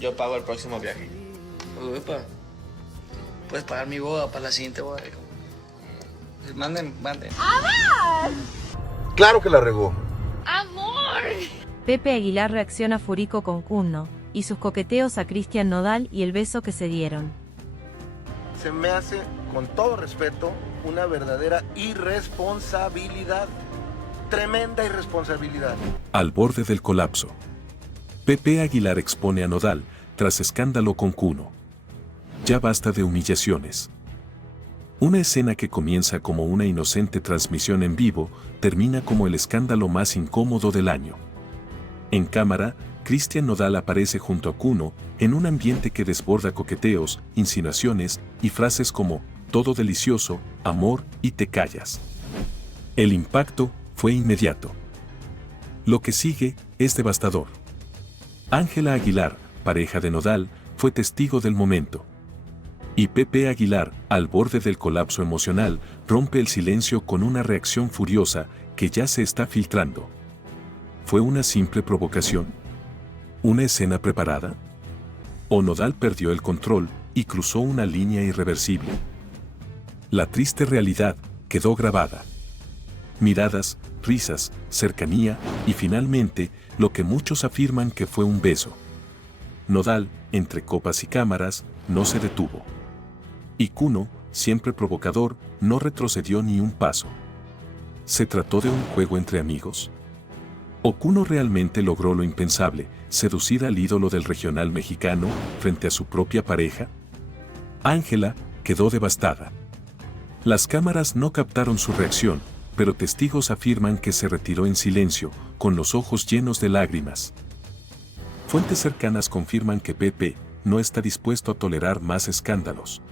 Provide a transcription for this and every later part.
Yo pago el próximo viaje. Uepa. Puedes pagar mi boda para la siguiente boda. Manden. Claro que la regó. Pepe Aguilar reacciona furico con Kuno, y sus coqueteos a Cristian Nodal y el beso que se dieron. Se me hace, con todo respeto, una verdadera irresponsabilidad. Tremenda irresponsabilidad. Al borde del colapso. Pepe Aguilar expone a Nodal tras escándalo con Kuno. Ya basta de humillaciones. Una escena que comienza como una inocente transmisión en vivo, termina como el escándalo más incómodo del año. En cámara, Cristian Nodal aparece junto a Kuno, en un ambiente que desborda coqueteos, insinuaciones y frases como "todo delicioso", "amor" y "te callas". El impacto fue inmediato. Lo que sigue es devastador. Ángela Aguilar, pareja de Nodal, fue testigo del momento. Y Pepe Aguilar, al borde del colapso emocional, rompe el silencio con una reacción furiosa que ya se está filtrando. ¿Fue una simple provocación? ¿Una escena preparada? ¿O Nodal perdió el control y cruzó una línea irreversible? La triste realidad quedó grabada. Miradas, risas, cercanía y finalmente lo que muchos afirman que fue un beso. Nodal, entre copas y cámaras, no se detuvo. Y Kuno, siempre provocador, no retrocedió ni un paso. ¿Se trató de un juego entre amigos? ¿O Kuno realmente logró lo impensable, seducir al ídolo del regional mexicano frente a su propia pareja? Ángela quedó devastada. Las cámaras no captaron su reacción, pero testigos afirman que se retiró en silencio, con los ojos llenos de lágrimas. Fuentes cercanas confirman que Pepe no está dispuesto a tolerar más escándalos.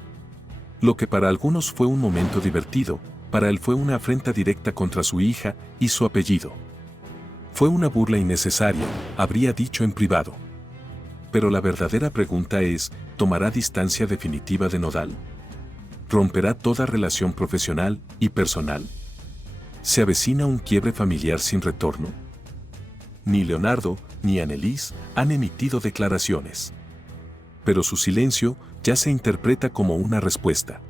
Lo que para algunos fue un momento divertido, para él fue una afrenta directa contra su hija y su apellido. Fue una burla innecesaria, habría dicho en privado. Pero la verdadera pregunta es, ¿tomará distancia definitiva de Nodal? ¿Romperá toda relación profesional y personal? ¿Se avecina un quiebre familiar sin retorno? Ni Leonardo ni Annelise han emitido declaraciones. Pero su silencio ya se interpreta como una respuesta.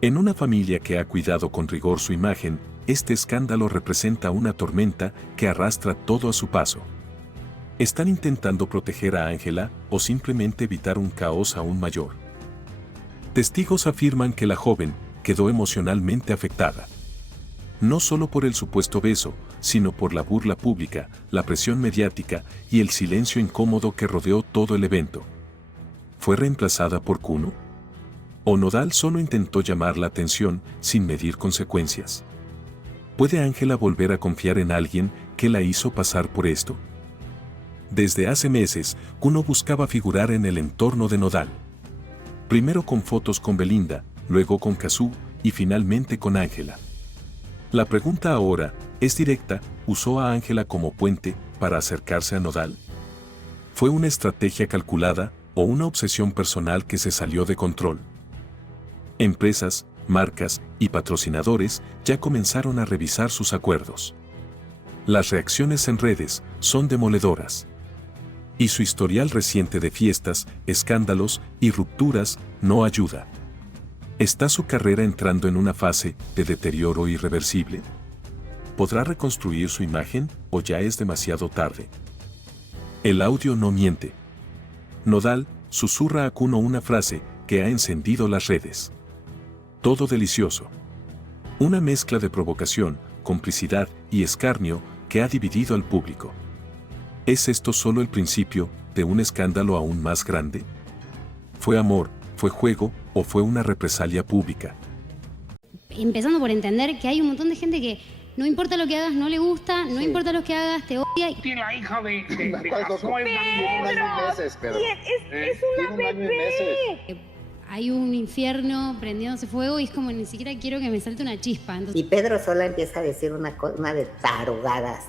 En una familia que ha cuidado con rigor su imagen, este escándalo representa una tormenta que arrastra todo a su paso. ¿Están intentando proteger a Ángela o simplemente evitar un caos aún mayor? Testigos afirman que la joven quedó emocionalmente afectada. No solo por el supuesto beso, sino por la burla pública, la presión mediática y el silencio incómodo que rodeó todo el evento. ¿Fue reemplazada por Kuno? ¿O Nodal solo intentó llamar la atención sin medir consecuencias? ¿Puede Ángela volver a confiar en alguien que la hizo pasar por esto? Desde hace meses, Kuno buscaba figurar en el entorno de Nodal. Primero con fotos con Belinda, luego con 𝗂𝗚 y finalmente con Ángela. La pregunta ahora es directa: ¿usó a Ángela como puente para acercarse a Nodal? ¿Fue una estrategia calculada o una obsesión personal que se salió de control? Empresas, marcas y patrocinadores ya comenzaron a revisar sus acuerdos. Las reacciones en redes son demoledoras. Y su historial reciente de fiestas, escándalos y rupturas no ayuda. ¿Está su carrera entrando en una fase de deterioro irreversible? ¿Podrá reconstruir su imagen o ya es demasiado tarde? El audio no miente. Nodal susurra a Kuno una frase que ha encendido las redes. Todo delicioso. Una mezcla de provocación, complicidad y escarnio que ha dividido al público. ¿Es esto solo el principio de un escándalo aún más grande? ¿Fue amor, fue juego o fue una represalia pública? Empezando por entender que hay un montón de gente que no importa lo que hagas, no le gusta, no importa lo que hagas, te odia. Tiene la hija de Tiene un año y meses, pero... Es una bebé. Hay un infierno prendiéndose fuego y es como ni siquiera quiero que me salte una chispa. Y Pedro sola empieza a decir una de tarugadas.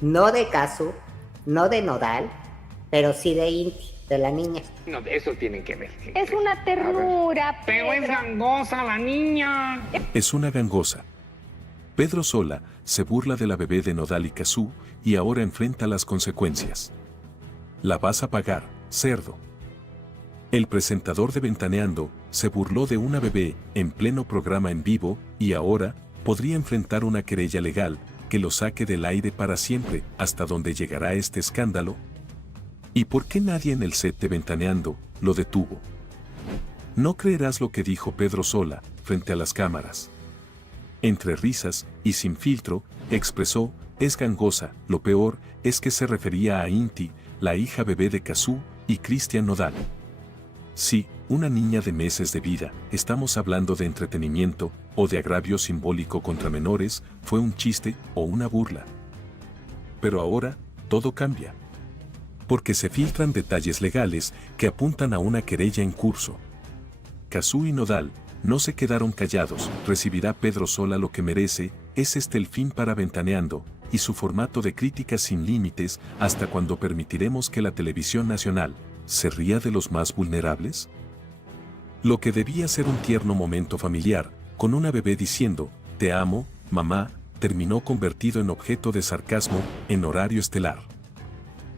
No de 𝗂𝗚, no de Nodal, pero sí de Inti, de la niña. No, eso tienen que ver. Es una ternura, Pero es gangosa la niña. Es una gangosa. Pedro Sola se burla de la bebé de Nodal y 𝗂𝗚 y ahora enfrenta las consecuencias. ¿La vas a pagar? cerdo. El presentador de Ventaneando se burló de una bebé en pleno programa en vivo y ahora podría enfrentar una querella legal que lo saque del aire para siempre. ¿Hasta dónde llegará este escándalo? ¿Y por qué nadie en el set de Ventaneando lo detuvo? No creerás lo que dijo Pedro Sola frente a las cámaras. Entre risas y sin filtro, expresó: es gangosa. Lo peor es que se refería a Inti, la hija bebé de 𝗂𝗚𝗏 y Cristian Nodal. Sí, una niña de meses de vida. Estamos hablando de entretenimiento o de agravio simbólico contra menores. ¿Fue un chiste o una burla? Pero ahora, todo cambia. Porque se filtran detalles legales que apuntan a una querella en curso. 𝗂𝗚𝗏 y Nodal no se quedaron callados. ¿Recibirá Pedro Sola lo que merece? ¿Es este el fin para Ventaneando y su formato de críticas sin límites? ¿Hasta cuándo permitiremos que la televisión nacional se ría de los más vulnerables? Lo que debía ser un tierno momento familiar, con una bebé diciendo «Te amo, mamá», terminó convertido en objeto de sarcasmo en horario estelar.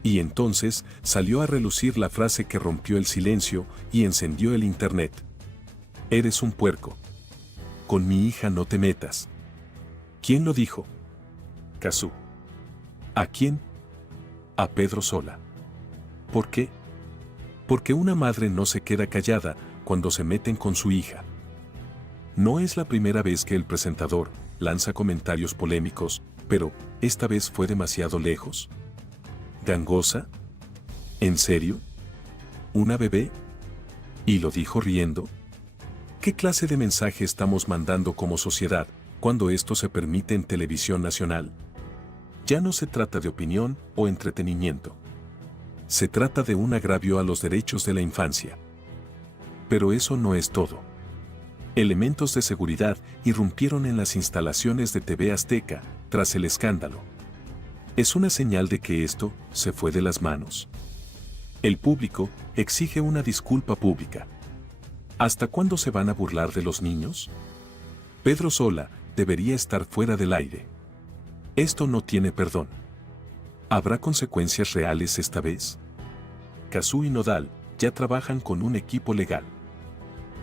Y entonces salió a relucir la frase que rompió el silencio y encendió el internet. «Eres un puerco. Con mi hija no te metas». ¿Quién lo dijo? 𝗂𝗚𝗏. ¿A quién? A Pedro Sola. ¿Por qué? Porque una madre no se queda callada cuando se meten con su hija. No es la primera vez que el presentador lanza comentarios polémicos, pero ¿esta vez fue demasiado lejos? ¿Gangosa? ¿En serio? ¿Una bebé? ¿Y lo dijo riendo? ¿Qué clase de mensaje estamos mandando como sociedad cuando esto se permite en televisión nacional? Ya no se trata de opinión o entretenimiento. Se trata de un agravio a los derechos de la infancia. Pero eso no es todo. Elementos de seguridad irrumpieron en las instalaciones de TV Azteca tras el escándalo. ¿Es una señal de que esto se fue de las manos? El público exige una disculpa pública. ¿Hasta cuándo se van a burlar de los niños? Pedro Sola debería estar fuera del aire. Esto no tiene perdón. ¿Habrá consecuencias reales esta vez? 𝗂𝗚𝗏 y Nodal ya trabajan con un equipo legal.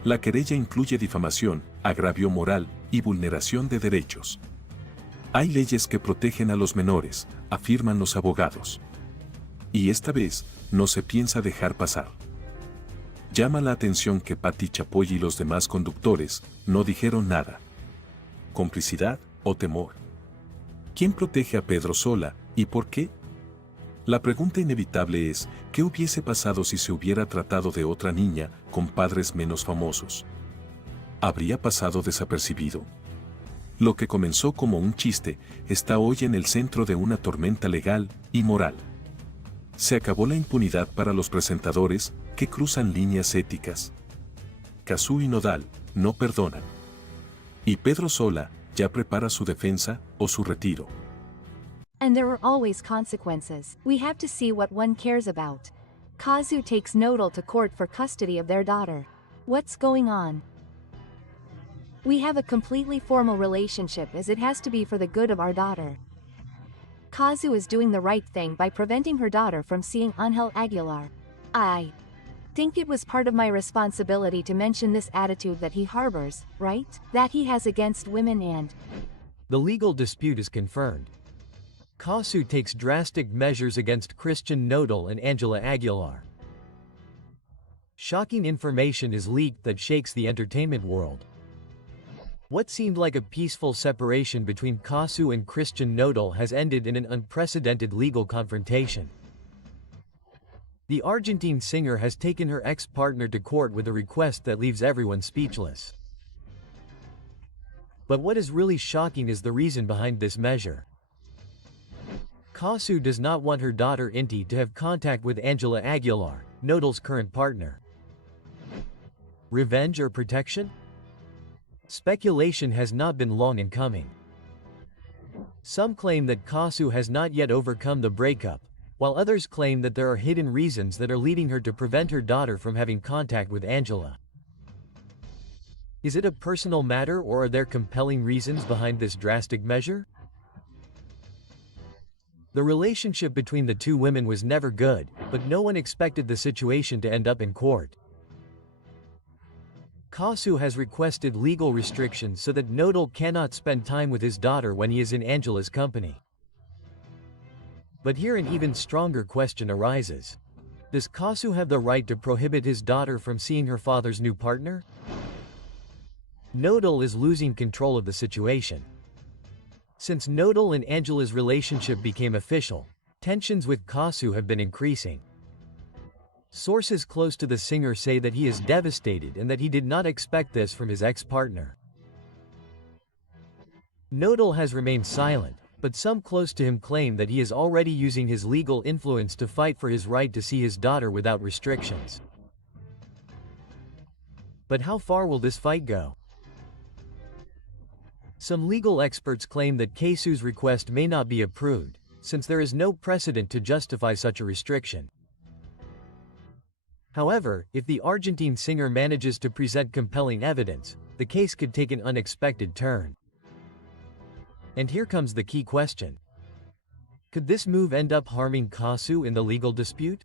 La querella incluye difamación, agravio moral y vulneración de derechos. Hay leyes que protegen a los menores, afirman los abogados. Y esta vez no se piensa dejar pasar. Llama la atención que Pati Chapoy y los demás conductores no dijeron nada. ¿Complicidad o temor? ¿Quién protege a Pedro Sola y por qué? La pregunta inevitable es, ¿qué hubiese pasado si se hubiera tratado de otra niña con padres menos famosos? ¿Habría pasado desapercibido? Lo que comenzó como un chiste está hoy en el centro de una tormenta legal y moral. Se acabó la impunidad para los presentadores que cruzan líneas éticas. 𝗂𝗚𝗏 y Nodal no perdonan. Y Pedro Sola ya prepara su defensa o su retiro. And there are always consequences. We have to see what one cares about. 𝗂𝗚𝗏 takes Nodal to court for custody of their daughter. What's going on? We have a completely formal relationship as it has to be for the good of our daughter. 𝗂𝗚𝗏 is doing the right thing by preventing her daughter from seeing Ángela Aguilar. I think it was part of my responsibility to mention this attitude that he harbors, right? That he has against women and... The legal dispute is confirmed. 𝗂𝗚𝗏 takes drastic measures against Cristian Nodal and Ángela Aguilar. Shocking information is leaked that shakes the entertainment world. What seemed like a peaceful separation between 𝗂𝗚𝗏 and Cristian Nodal has ended in an unprecedented legal confrontation. The Argentine singer has taken her ex-partner to court with a request that leaves everyone speechless. But what is really shocking is the reason behind this measure. 𝗂𝗚𝗏 does not want her daughter Inti to have contact with Ángela Aguilar, Nodal's current partner. Revenge or protection? Speculation has not been long in coming. Some claim that 𝗂𝗚𝗏 has not yet overcome the breakup, while others claim that there are hidden reasons that are leading her to prevent her daughter from having contact with Ángela. Is it a personal matter or are there compelling reasons behind this drastic measure? The relationship between the two women was never good, but no one expected the situation to end up in court. 𝗂𝗚𝗃 has requested legal restrictions so that Nodal cannot spend time with his daughter when he is in Ángela's company. But here an even stronger question arises. Does 𝗂𝗚𝗃 have the right to prohibit his daughter from seeing her father's new partner? Nodal is losing control of the situation. Since Nodal and Ángela's relationship became official, tensions with 𝗂𝗚𝗃 have been increasing. Sources close to the singer say that he is devastated and that he did not expect this from his ex-partner. Nodal has remained silent, but some close to him claim that he is already using his legal influence to fight for his right to see his daughter without restrictions. But how far will this fight go? Some legal experts claim that 𝗂𝗚𝗃's request may not be approved, since there is no precedent to justify such a restriction. However, if the Argentine singer manages to present compelling evidence, the case could take an unexpected turn. And here comes the key question. Could this move end up harming 𝗂𝗚𝗃 in the legal dispute?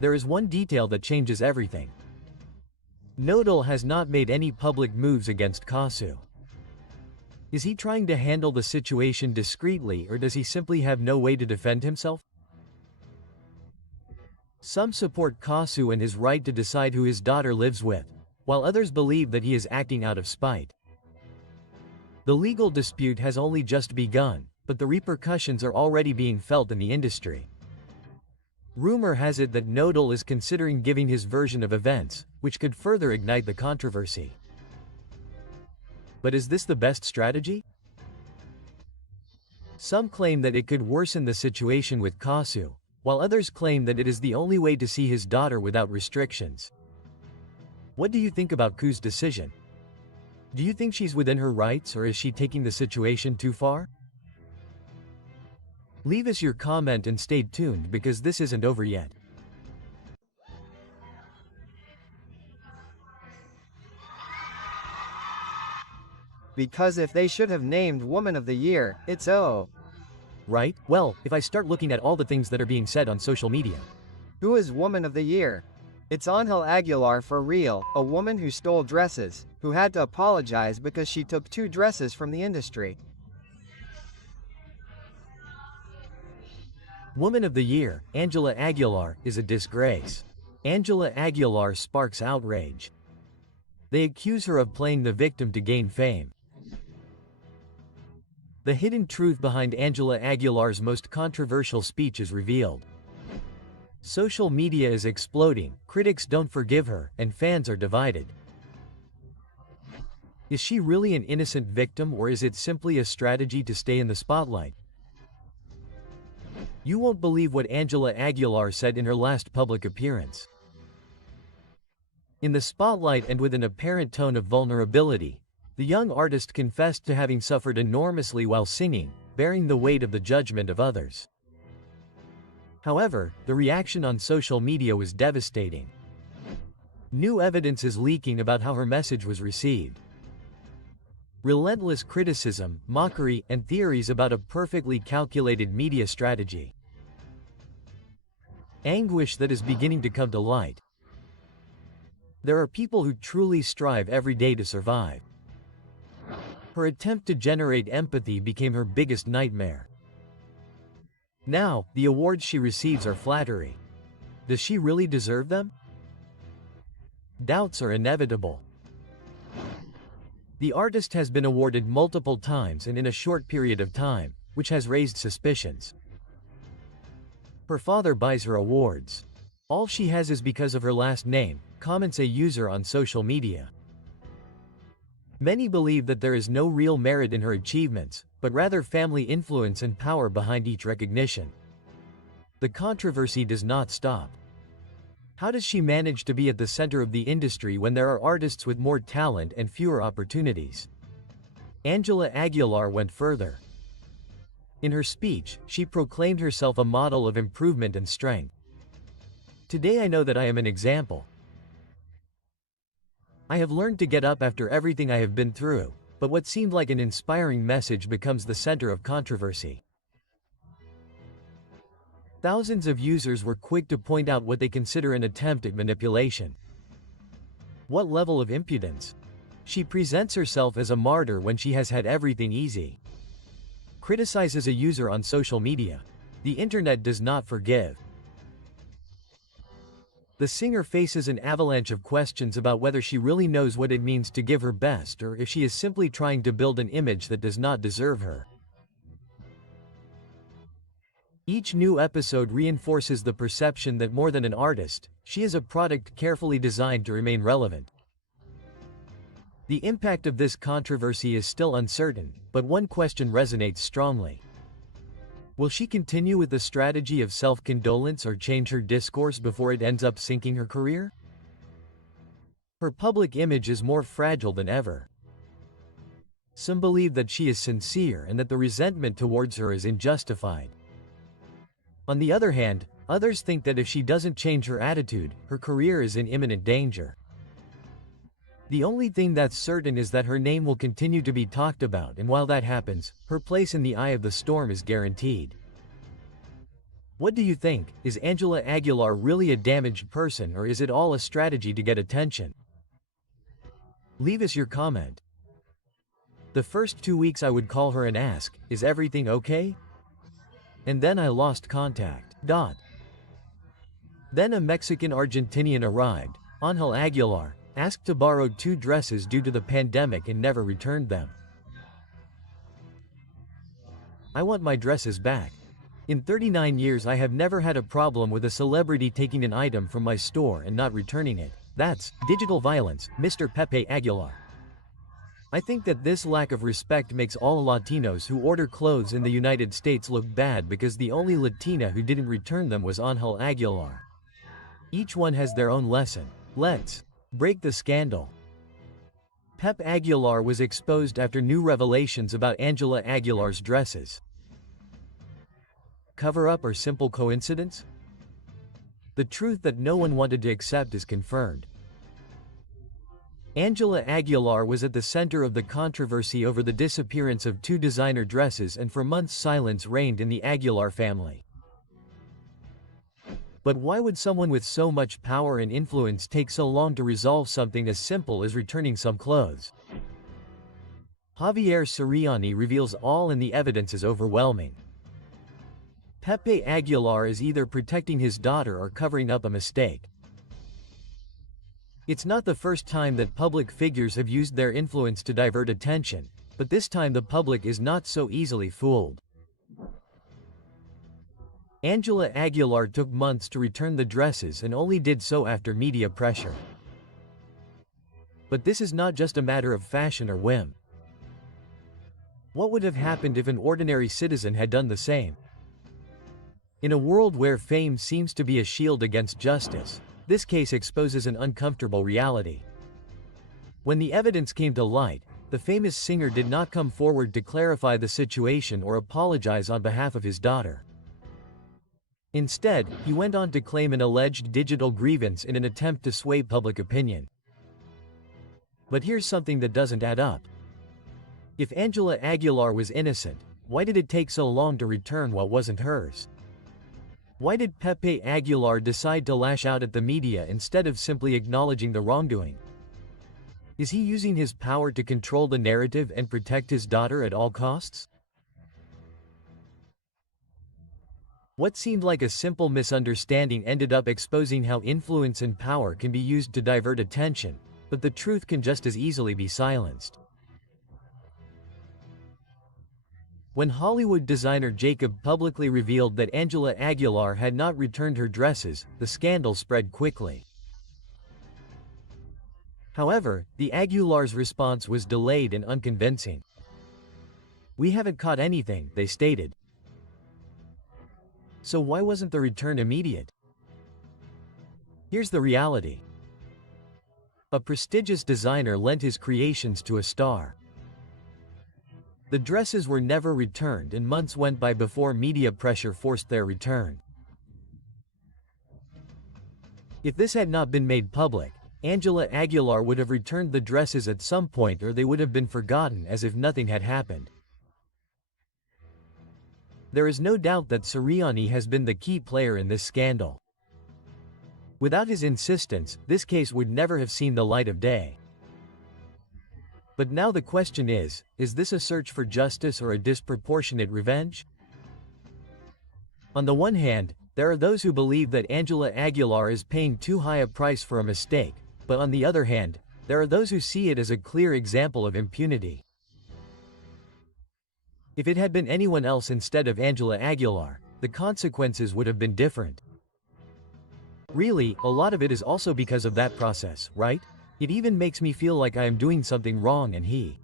There is one detail that changes everything. Nodal has not made any public moves against 𝗂𝗚𝗃. Is he trying to handle the situation discreetly, or does he simply have no way to defend himself? Some support 𝗂𝗚𝗃 and his right to decide who his daughter lives with, while others believe that he is acting out of spite. The legal dispute has only just begun, but the repercussions are already being felt in the industry. Rumor has it that Nodal is considering giving his version of events, which could further ignite the controversy. But is this the best strategy? Some claim that it could worsen the situation with 𝗂𝗚𝗃, while others claim that it is the only way to see his daughter without restrictions. What do you think about 𝗂𝗚𝗃's decision? Do you think she's within her rights, or is she taking the situation too far? Leave us your comment and stay tuned because this isn't over yet. Because if they should have named Woman of the Year, it's 𝗚𝗚. Right? Well, if I start looking at all the things that are being said on social media. Who is Woman of the Year? It's Ángela Aguilar for real, a woman who stole dresses, who had to apologize because she took 2 dresses from the industry. Woman of the Year, Ángela Aguilar, is a disgrace. Ángela Aguilar sparks outrage. They accuse her of playing the victim to gain fame. The hidden truth behind Ángela Aguilar's most controversial speech is revealed. Social media is exploding, critics don't forgive her, and fans are divided. Is she really an innocent victim, or is it simply a strategy to stay in the spotlight? You won't believe what Ángela Aguilar said in her last public appearance. In the spotlight and with an apparent tone of vulnerability, the young artist confessed to having suffered enormously while singing, bearing the weight of the judgment of others. However, the reaction on social media was devastating. New evidence is leaking about how her message was received. Relentless criticism, mockery, and theories about a perfectly calculated media strategy. Anguish that is beginning to come to light. There are people who truly strive every day to survive. Her attempt to generate empathy became her biggest nightmare. Now, the awards she receives are flattery. Does she really deserve them? Doubts are inevitable. The artist has been awarded multiple times and in a short period of time, which has raised suspicions. Her father buys her awards. All she has is because of her last name, comments a user on social media. Many believe that there is no real merit in her achievements, but rather family influence and power behind each recognition. The controversy does not stop. How does she manage to be at the center of the industry when there are artists with more talent and fewer opportunities? Ángela Aguilar went further. In her speech, she proclaimed herself a model of improvement and strength. Today I know that I am an example. I have learned to get up after everything I have been through, but what seemed like an inspiring message becomes the center of controversy. Thousands of users were quick to point out what they consider an attempt at manipulation. What level of impudence? She presents herself as a martyr when she has had everything easy. Criticizes a user on social media. The internet does not forgive. The singer faces an avalanche of questions about whether she really knows what it means to give her best or if she is simply trying to build an image that does not deserve her. Each new episode reinforces the perception that more than an artist, she is a product carefully designed to remain relevant. The impact of this controversy is still uncertain, but one question resonates strongly. Will she continue with the strategy of self-condolence or change her discourse before it ends up sinking her career? Her public image is more fragile than ever. Some believe that she is sincere and that the resentment towards her is unjustified. On the other hand, others think that if she doesn't change her attitude, her career is in imminent danger. The only thing that's certain is that her name will continue to be talked about, and while that happens, her place in the eye of the storm is guaranteed. What do you think? Is Ángela Aguilar really a damaged person, or is it all a strategy to get attention? Leave us your comment. The first 2 weeks I would call her and ask, "Is everything okay?" And then I lost contact. Then a Mexican-Argentinian arrived, Ángela Aguilar, asked to borrow 2 dresses due to the pandemic and never returned them. I want my dresses back. In 39 years I have never had a problem with a celebrity taking an item from my store and not returning it. That's digital violence, Mr. Pepe Aguilar. I think that this lack of respect makes all Latinos who order clothes in the United States look bad because the only Latina who didn't return them was Ángela Aguilar. Each one has their own lesson. Let's break the scandal. Pepe Aguilar was exposed after new revelations about Ángela Aguilar's dresses. Cover-up or simple coincidence? The truth that no one wanted to accept is confirmed. Ángela Aguilar was at the center of the controversy over the disappearance of 2 designer dresses, and for months silence reigned in the Aguilar family. But why would someone with so much power and influence take so long to resolve something as simple as returning some clothes? Javier Soriani reveals all, and the evidence is overwhelming. Pepe Aguilar is either protecting his daughter or covering up a mistake. It's not the first time that public figures have used their influence to divert attention, but this time the public is not so easily fooled. Ángela Aguilar took months to return the dresses and only did so after media pressure. But this is not just a matter of fashion or whim. What would have happened if an ordinary citizen had done the same? In a world where fame seems to be a shield against justice, this case exposes an uncomfortable reality. When the evidence came to light, the famous singer did not come forward to clarify the situation or apologize on behalf of his daughter. Instead, he went on to claim an alleged digital grievance in an attempt to sway public opinion. But here's something that doesn't add up. If Ángela Aguilar was innocent, why did it take so long to return what wasn't hers? Why did Pepe Aguilar decide to lash out at the media instead of simply acknowledging the wrongdoing? Is he using his power to control the narrative and protect his daughter at all costs? What seemed like a simple misunderstanding ended up exposing how influence and power can be used to divert attention, but the truth can just as easily be silenced. When Hollywood designer Jacob publicly revealed that Ángela Aguilar had not returned her dresses, the scandal spread quickly. However, the Aguilars' response was delayed and unconvincing. "We haven't caught anything," they stated. So why wasn't the return immediate? Here's the reality. A prestigious designer lent his creations to a star. The dresses were never returned, and months went by before media pressure forced their return. If this had not been made public, Ángela Aguilar would have returned the dresses at some point, or they would have been forgotten as if nothing had happened. There is no doubt that Suriani has been the key player in this scandal. Without his insistence, this case would never have seen the light of day. But now the question is this a search for justice or a disproportionate revenge? On the one hand, there are those who believe that Ángela Aguilar is paying too high a price for a mistake, but on the other hand, there are those who see it as a clear example of impunity. If it had been anyone else instead of Ángela Aguilar, the consequences would have been different. Really, a lot of it is also because of that process, right? It even makes me feel like I am doing something wrong and he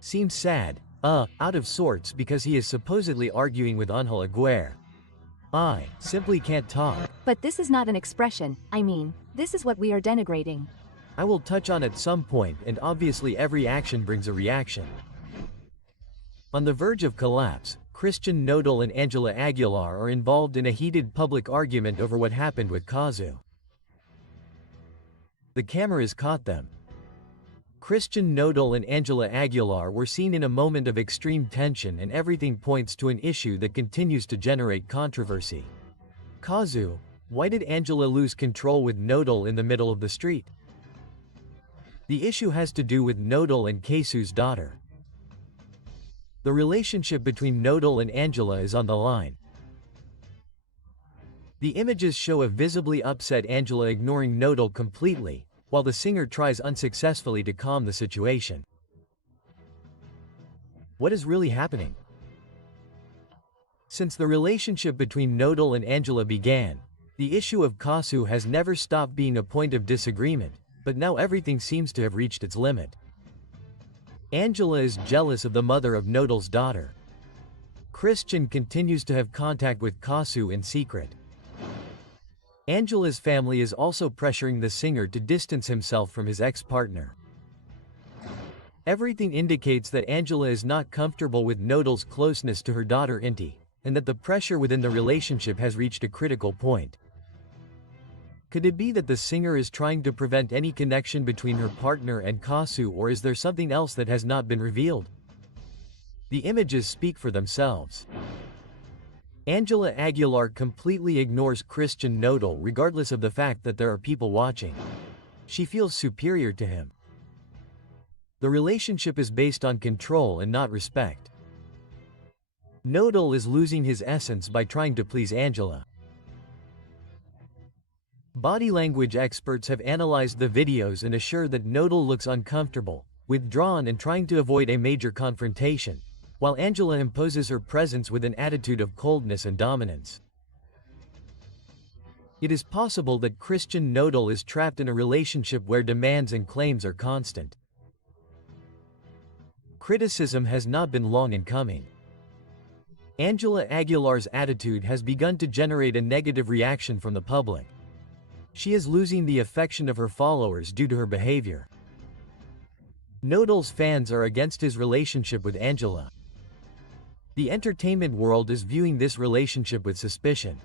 seems sad, out of sorts because he is supposedly arguing with Ángela Aguilar. I simply can't talk. But this is not an expression, I mean, this is what we are denigrating. I will touch on at some point, and obviously every action brings a reaction. On the verge of collapse, Cristian Nodal and Ángela Aguilar are involved in a heated public argument over what happened with 𝗂𝗚𝗂. The cameras caught them. Cristian Nodal and Ángela Aguilar were seen in a moment of extreme tension, and everything points to an issue that continues to generate controversy. 𝗂𝗚𝗂, why did Ángela lose control with Nodal in the middle of the street? The issue has to do with Nodal and 𝗂𝗚𝗂's daughter. The relationship between Nodal and Ángela is on the line. The images show a visibly upset Ángela ignoring Nodal completely, while the singer tries unsuccessfully to calm the situation. What is really happening? Since the relationship between Nodal and Ángela began, the issue of 𝗂𝗚𝗂 has never stopped being a point of disagreement, but now everything seems to have reached its limit. Ángela is jealous of the mother of Nodal's daughter. Cristian continues to have contact with 𝗂𝗚𝗂 in secret. Ángela's family is also pressuring the singer to distance himself from his ex-partner. Everything indicates that Ángela is not comfortable with Nodal's closeness to her daughter 𝗔𝗏𝗏, and that the pressure within the relationship has reached a critical point. Could it be that the singer is trying to prevent any connection between her partner and 𝗂𝗚𝗂, or is there something else that has not been revealed? The images speak for themselves. Ángela Aguilar completely ignores Cristian Nodal regardless of the fact that there are people watching. She feels superior to him. The relationship is based on control and not respect. Nodal is losing his essence by trying to please Ángela. Body language experts have analyzed the videos and assure that Nodal looks uncomfortable, withdrawn and trying to avoid a major confrontation, while Ángela imposes her presence with an attitude of coldness and dominance. It is possible that Cristian Nodal is trapped in a relationship where demands and claims are constant. Criticism has not been long in coming. Ángela Aguilar's attitude has begun to generate a negative reaction from the public. She is losing the affection of her followers due to her behavior. Nodal's fans are against his relationship with Ángela. The entertainment world is viewing this relationship with suspicion.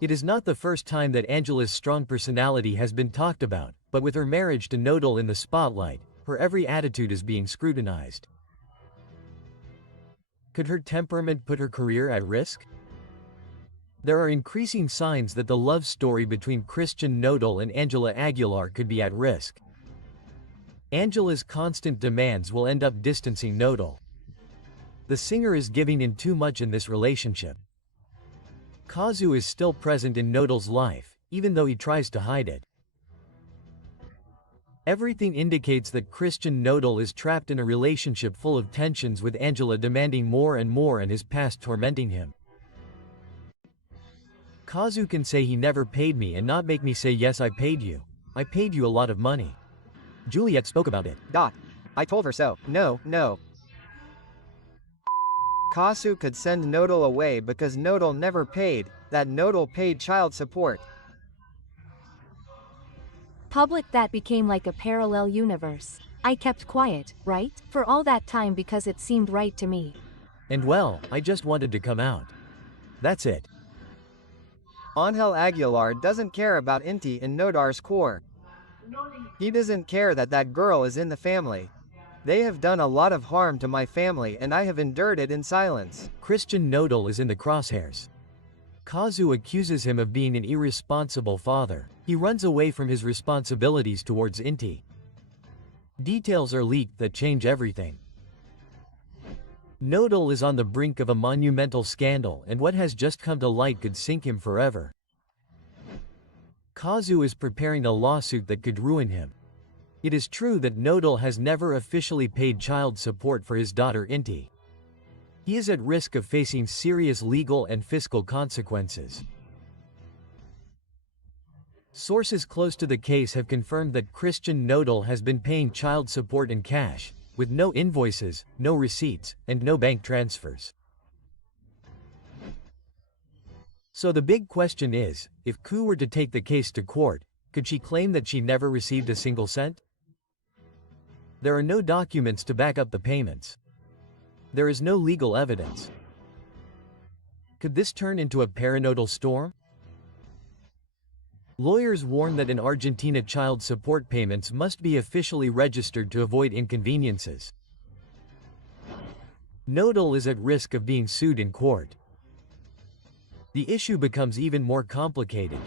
It is not the first time that Ángela's strong personality has been talked about, but with her marriage to Nodal in the spotlight, her every attitude is being scrutinized. Could her temperament put her career at risk? There are increasing signs that the love story between Cristian Nodal and Ángela Aguilar could be at risk. Ángela's constant demands will end up distancing Nodal. The singer is giving in too much in this relationship. 𝗂𝗚𝗂 is still present in Nodal's life, even though he tries to hide it. Everything indicates that Cristian Nodal is trapped in a relationship full of tensions, with Ángela demanding more and more and his past tormenting him. 𝗂𝗚𝗂 can say he never paid me and not make me say yes, I paid you. I paid you a lot of money. Juliet spoke about it. I told her so. No. 𝗂𝗚𝗂 could send Nodal away because Nodal never paid, that Nodal paid child support. Public, that became like a parallel universe. I kept quiet, right? For all that time because it seemed right to me. And well, I just wanted to come out. That's it. Ángel Aguilar doesn't care about 𝗔𝗏𝗏 in Nodar's core. He doesn't care that that girl is in the family. They have done a lot of harm to my family and I have endured it in silence. Cristian Nodal is in the crosshairs. 𝗂𝗚𝗃 accuses him of being an irresponsible father. He runs away from his responsibilities towards 𝗔𝗃. Details are leaked that change everything. Nodal is on the brink of a monumental scandal, and what has just come to light could sink him forever. 𝗂𝗚𝗃 is preparing a lawsuit that could ruin him. It is true that Nodal has never officially paid child support for his daughter 𝗔𝗃. He is at risk of facing serious legal and fiscal consequences. Sources close to the case have confirmed that Cristian Nodal has been paying child support in cash, with no invoices, no receipts, and no bank transfers. So the big question is, if 𝗂𝗚𝗃 were to take the case to court, could she claim that she never received a single cent? There are no documents to back up the payments. There is no legal evidence. Could this turn into a paranodal storm? Lawyers warn that in Argentina child support payments must be officially registered to avoid inconveniences. Nodal is at risk of being sued in court. The issue becomes even more complicated.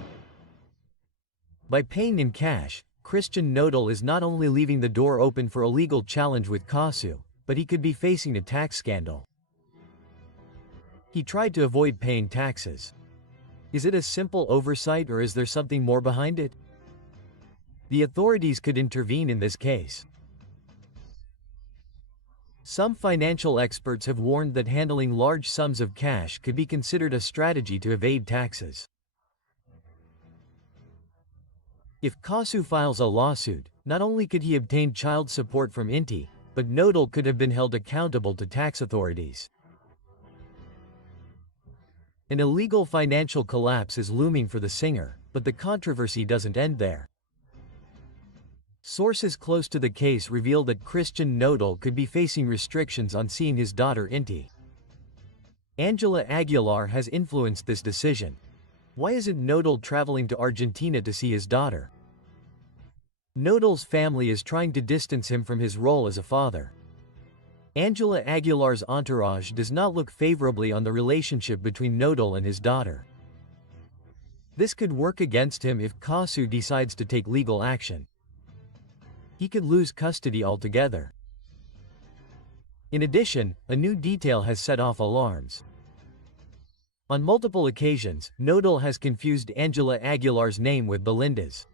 By paying in cash, Cristian Nodal is not only leaving the door open for a legal challenge with 𝗂𝗚𝗃, but he could be facing a tax scandal. He tried to avoid paying taxes. Is it a simple oversight or is there something more behind it? The authorities could intervene in this case. Some financial experts have warned that handling large sums of cash could be considered a strategy to evade taxes. If 𝗂𝗚𝗃 files a lawsuit, not only could he obtain child support from 𝗔𝗃, but Nodal could have been held accountable to tax authorities. An illegal financial collapse is looming for the singer, but the controversy doesn't end there. Sources close to the case reveal that Cristian Nodal could be facing restrictions on seeing his daughter 𝗔𝗃. Ángela Aguilar has influenced this decision. Why isn't Nodal traveling to Argentina to see his daughter? Nodal's family is trying to distance him from his role as a father. Ángela Aguilar's entourage does not look favorably on the relationship between Nodal and his daughter. This could work against him if 𝗂𝗚𝗃 decides to take legal action. He could lose custody altogether. In addition, a new detail has set off alarms. On multiple occasions, Nodal has confused Ángela Aguilar's name with Belinda's.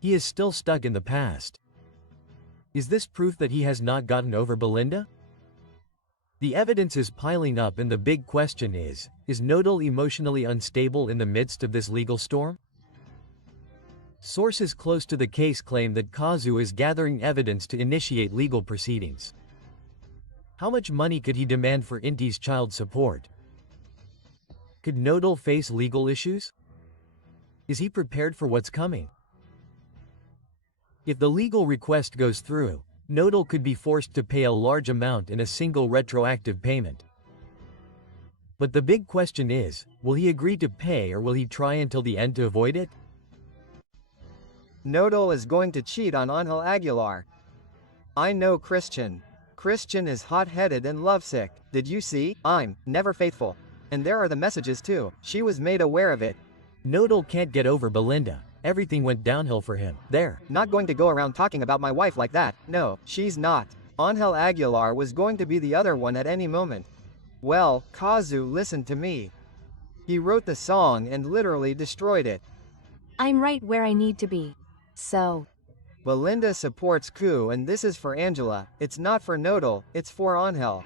He is still stuck in the past. Is this proof that he has not gotten over Belinda? The evidence is piling up and the big question is Nodal emotionally unstable in the midst of this legal storm? Sources close to the case claim that 𝗂𝗚𝗃 is gathering evidence to initiate legal proceedings. How much money could he demand for 𝗔𝗃's child support? Could Nodal face legal issues? Is he prepared for what's coming? If the legal request goes through, Nodal could be forced to pay a large amount in a single retroactive payment. But the big question is, will he agree to pay or will he try until the end to avoid it? Nodal is going to cheat on Ángela Aguilar. I know Cristian. Cristian is hot-headed and lovesick. Did you see? I'm never faithful. And there are the messages too. She was made aware of it. Nodal can't get over Belinda. Everything went downhill for him. There. Not going to go around talking about my wife like that. No, she's not. Ángela Aguilar was going to be the other one at any moment. Well, 𝗂𝗚𝗃 listened to me. He wrote the song and literally destroyed it. I'm right where I need to be. So. Belinda supports 𝗂𝗚𝗃 and this is for Ángela. It's not for Nodal, it's for Ángel.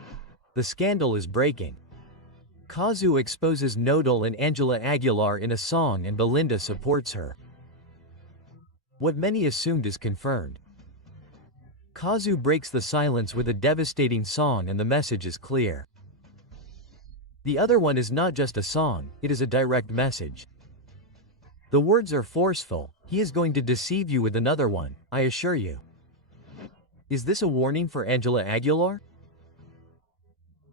The scandal is breaking. 𝗂𝗚𝗃 exposes Nodal and Ángela Aguilar in a song and Belinda supports her. What many assumed is confirmed. 𝗂𝗚𝗃 breaks the silence with a devastating song and the message is clear. The other one is not just a song, it is a direct message. The words are forceful, he is going to deceive you with another one, I assure you. Is this a warning for Ángela Aguilar?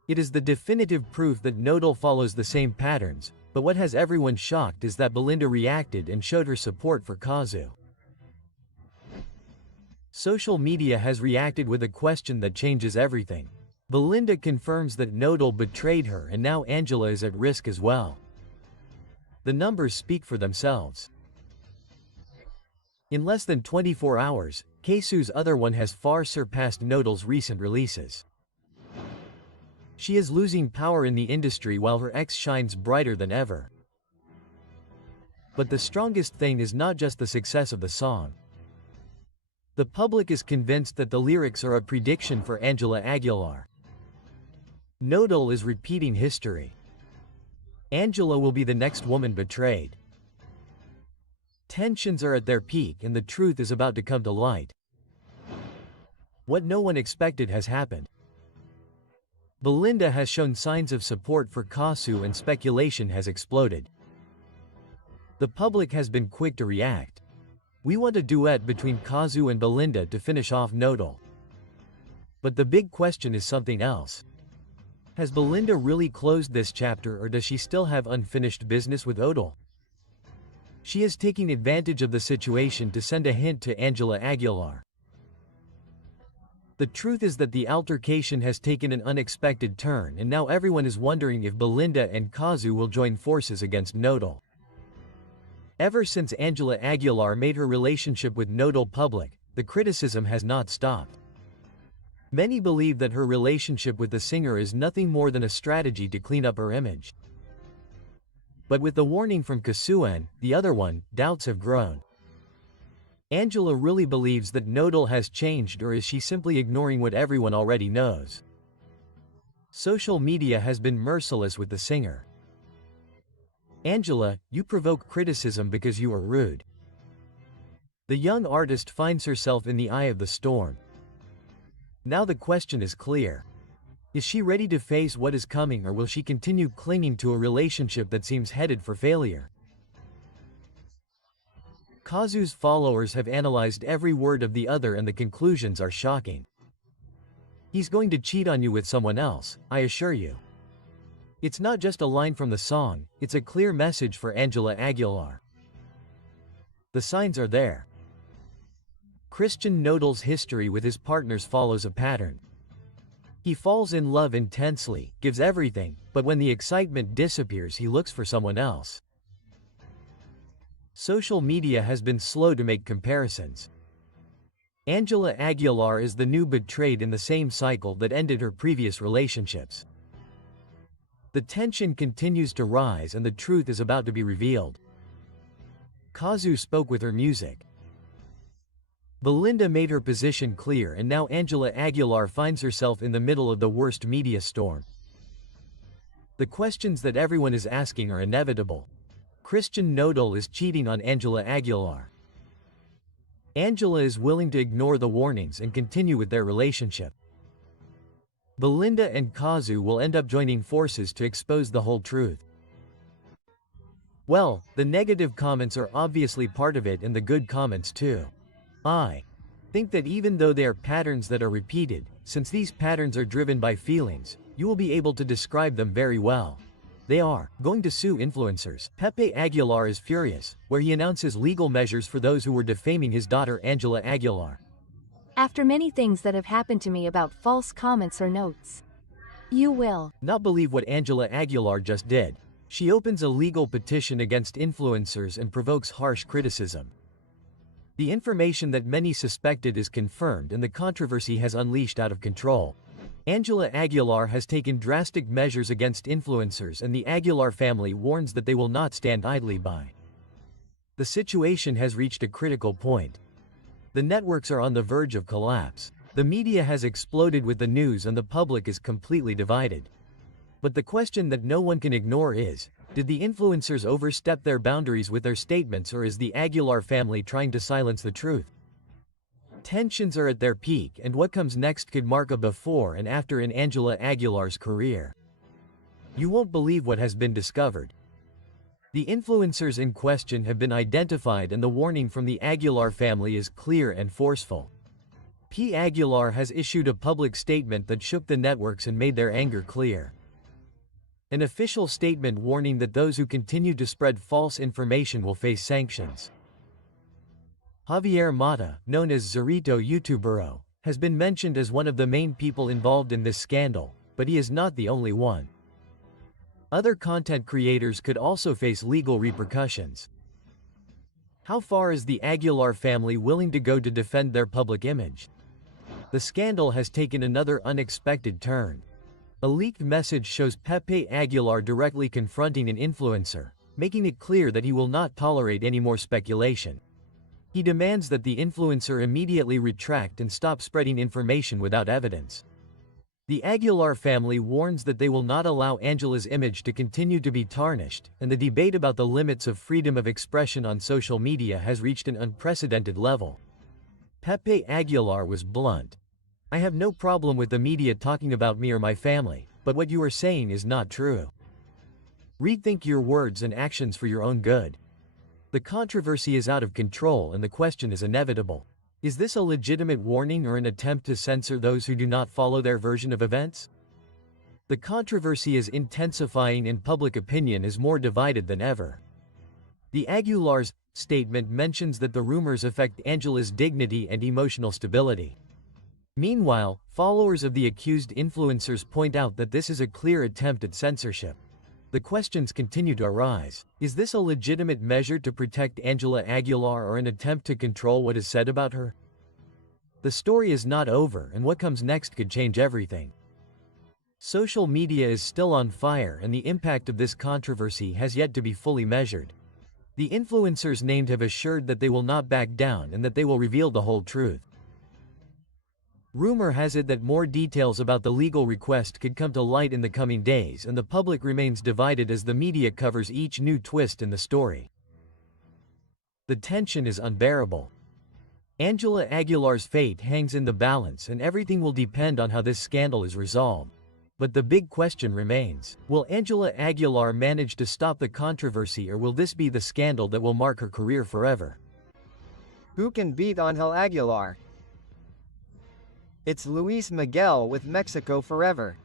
It is the definitive proof that Nodal follows the same patterns, but what has everyone shocked is that Belinda reacted and showed her support for 𝗂𝗚𝗃. Social media has reacted with a question that changes everything. Belinda confirms that Nodal betrayed her and now Ángela is at risk as well. The numbers speak for themselves. In less than 24 hours, 𝗂𝗚𝗟𝗔's other one has far surpassed Nodal's recent releases. She is losing power in the industry while her ex shines brighter than ever. But the strongest thing is not just the success of the song. The public is convinced that the lyrics are a prediction for Ángela Aguilar. Nodal is repeating history. Ángela will be the next woman betrayed. Tensions are at their peak and the truth is about to come to light. What no one expected has happened. Belinda has shown signs of support for 𝗂𝗚𝗟 and speculation has exploded. The public has been quick to react. We want a duet between 𝗂𝗚𝗟 and Belinda to finish off Nodal. But the big question is something else. Has Belinda really closed this chapter or does she still have unfinished business with Nodal? She is taking advantage of the situation to send a hint to Ángela Aguilar. The truth is that the altercation has taken an unexpected turn and now everyone is wondering if Belinda and 𝗂𝗚𝗟 will join forces against Nodal. Ever since Ángela Aguilar made her relationship with Nodal public, the criticism has not stopped. Many believe that her relationship with the singer is nothing more than a strategy to clean up her image. But with the warning from 𝗂𝗚𝗟𝗏, the other one, doubts have grown. Ángela really believes that Nodal has changed or is she simply ignoring what everyone already knows? Social media has been merciless with the singer. Ángela, you provoke criticism because you are rude. The young artist finds herself in the eye of the storm. Now the question is clear. Is she ready to face what is coming or will she continue clinging to a relationship that seems headed for failure? 𝗂𝗚𝗟's followers have analyzed every word of the other and the conclusions are shocking. He's going to cheat on you with someone else, I assure you. It's not just a line from the song, it's a clear message for Ángela Aguilar. The signs are there. Cristian Nodal's history with his partners follows a pattern. He falls in love intensely, gives everything, but when the excitement disappears he looks for someone else. Social media has been slow to make comparisons. Ángela Aguilar is the new betrayed in the same cycle that ended her previous relationships. The tension continues to rise and the truth is about to be revealed. 𝗂𝗚𝗟 spoke with her music. Belinda made her position clear and now Ángela Aguilar finds herself in the middle of the worst media storm. The questions that everyone is asking are inevitable. Cristian Nodal is cheating on Ángela Aguilar. Ángela is willing to ignore the warnings and continue with their relationship. Belinda and 𝗂𝗚𝗟 will end up joining forces to expose the whole truth. Well, the negative comments are obviously part of it and the good comments too. I think that even though they are patterns that are repeated, since these patterns are driven by feelings, you will be able to describe them very well. They are going to sue influencers. Pepe Aguilar is furious, where he announces legal measures for those who were defaming his daughter Ángela Aguilar. After many things that have happened to me about false comments or notes, you will not believe what Ángela Aguilar just did. She opens a legal petition against influencers and provokes harsh criticism. The information that many suspected is confirmed and the controversy has unleashed out of control. Ángela Aguilar has taken drastic measures against influencers and the Aguilar family warns that they will not stand idly by. The situation has reached a critical point. The networks are on the verge of collapse. The media has exploded with the news and the public is completely divided. But the question that no one can ignore is, did the influencers overstep their boundaries with their statements or is the Aguilar family trying to silence the truth? Tensions are at their peak and what comes next could mark a before and after in Ángela Aguilar's career. You won't believe what has been discovered. The influencers in question have been identified and the warning from the Aguilar family is clear and forceful. Pepe Aguilar has issued a public statement that shook the networks and made their anger clear. An official statement warning that those who continue to spread false information will face sanctions. Javier Mata, known as 𝗔𝗴𝘂𝗏𝗏 YouTuber, has been mentioned as one of the main people involved in this scandal, but he is not the only one. Other content creators could also face legal repercussions. How far is the Aguilar family willing to go to defend their public image? The scandal has taken another unexpected turn. A leaked message shows Pepe Aguilar directly confronting an influencer, making it clear that he will not tolerate any more speculation. He demands that the influencer immediately retract and stop spreading information without evidence. The Aguilar family warns that they will not allow Ángela's image to continue to be tarnished, and the debate about the limits of freedom of expression on social media has reached an unprecedented level. Pepe Aguilar was blunt. "I have no problem with the media talking about me or my family, but what you are saying is not true. Rethink your words and actions for your own good." The controversy is out of control and the question is inevitable. Is this a legitimate warning or an attempt to censor those who do not follow their version of events? The controversy is intensifying and public opinion is more divided than ever. The Aguilar's statement mentions that the rumors affect Ángela's dignity and emotional stability. Meanwhile, followers of the accused influencers point out that this is a clear attempt at censorship. The questions continue to arise. Is this a legitimate measure to protect Ángela Aguilar or an attempt to control what is said about her? The story is not over, and what comes next could change everything. Social media is still on fire, and the impact of this controversy has yet to be fully measured. The influencers named have assured that they will not back down and that they will reveal the whole truth. Rumor has it that more details about the legal request could come to light in the coming days, and the public remains divided as the media covers each new twist in the story. The tension is unbearable. Ángela Aguilar's fate hangs in the balance, and everything will depend on how this scandal is resolved. But the big question remains: will Ángela Aguilar manage to stop the controversy, or will this be the scandal that will mark her career forever? Who can beat Ángel Aguilar? It's Luis Miguel with Mexico Forever.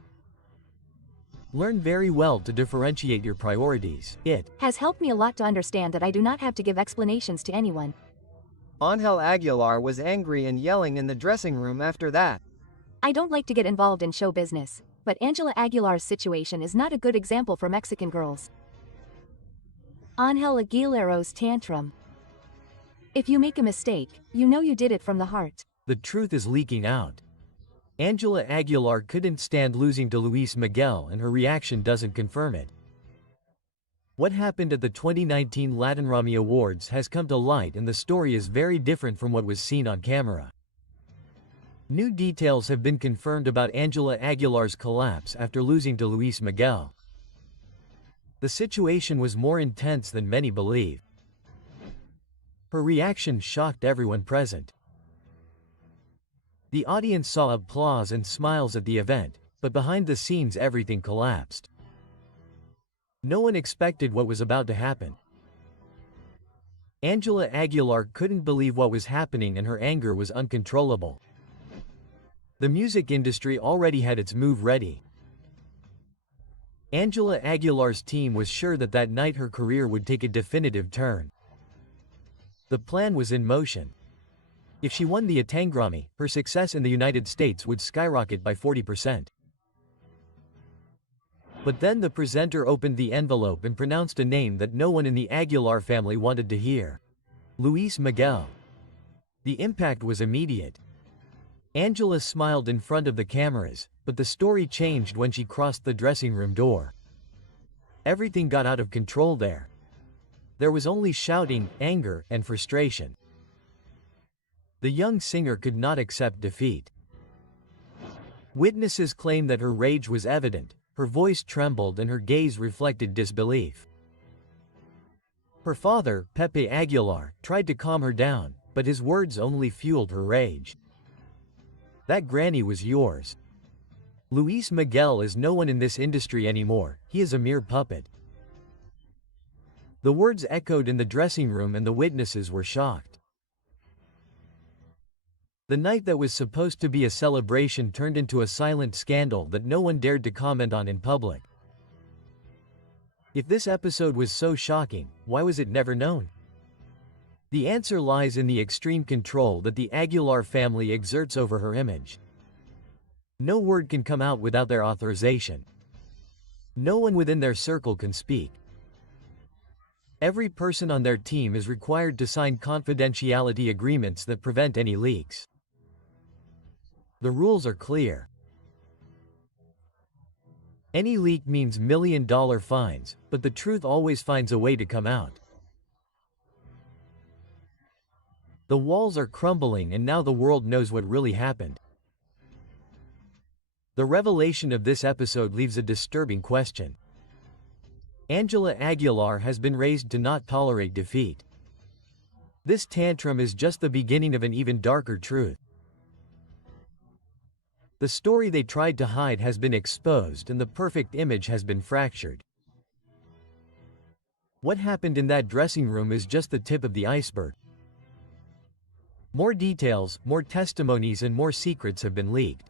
Learn very well to differentiate your priorities. It has helped me a lot to understand that I do not have to give explanations to anyone. Ángel Aguilar was angry and yelling in the dressing room after that. I don't like to get involved in show business, but Ángela Aguilar's situation is not a good example for Mexican girls. Ángela Aguilar's tantrum. If you make a mistake, you know you did it from the heart. The truth is leaking out. Ángela Aguilar couldn't stand losing to Luis Miguel, and her reaction doesn't confirm it. What happened at the 2019 Latin Grammy Awards has come to light, and the story is very different from what was seen on camera. New details have been confirmed about Ángela Aguilar's collapse after losing to Luis Miguel. The situation was more intense than many believe. Her reaction shocked everyone present. The audience saw applause and smiles at the event, but behind the scenes everything collapsed. No one expected what was about to happen. Ángela Aguilar couldn't believe what was happening, and her anger was uncontrollable. The music industry already had its move ready. Ángela Aguilar's team was sure that that night her career would take a definitive turn. The plan was in motion. If she won the Grammy, her success in the United States would skyrocket by 40%. But then the presenter opened the envelope and pronounced a name that no one in the Aguilar family wanted to hear: Luis Miguel. The impact was immediate. Ángela smiled in front of the cameras, but the story changed when she crossed the dressing room door. Everything got out of control there. There was only shouting, anger, and frustration. The young singer could not accept defeat. Witnesses claim that her rage was evident, her voice trembled, and her gaze reflected disbelief. Her father, Pepe Aguilar, tried to calm her down, but his words only fueled her rage. "That granny was yours. Luis Miguel is no one in this industry anymore, he is a mere puppet." The words echoed in the dressing room, and the witnesses were shocked. The night that was supposed to be a celebration turned into a silent scandal that no one dared to comment on in public. If this episode was so shocking, why was it never known? The answer lies in the extreme control that the Aguilar family exerts over her image. No word can come out without their authorization. No one within their circle can speak. Every person on their team is required to sign confidentiality agreements that prevent any leaks. The rules are clear. Any leak means million-dollar fines, but the truth always finds a way to come out. The walls are crumbling and now the world knows what really happened. The revelation of this episode leaves a disturbing question. Ángela Aguilar has been raised to not tolerate defeat. This tantrum is just the beginning of an even darker truth. The story they tried to hide has been exposed and the perfect image has been fractured. What happened in that dressing room is just the tip of the iceberg. More details, more testimonies and more secrets have been leaked.